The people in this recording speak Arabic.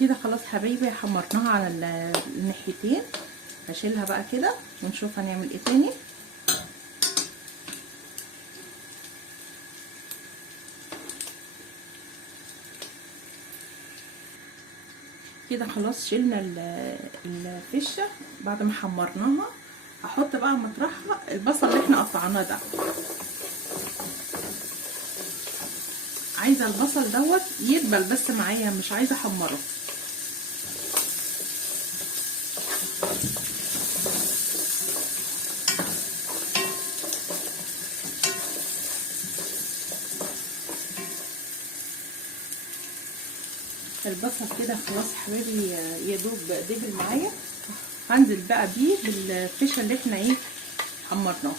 كده خلاص حبايبي، حمرناها على الناحيتين. هشيلها بقى كده ونشوف هنعمل ايه تاني. كده خلاص شلنا الفشه بعد ما حمرناها. هحط بقى مطرحها البصل اللي احنا قطعناه ده. عايزه البصل دوت يدبل بس معايا، مش عايزه احمره. البصل كده خلاص حبايبي يا دوب دبل معايا. هنزل بقى بيه بالفشه اللي احنا ايه حمرناها.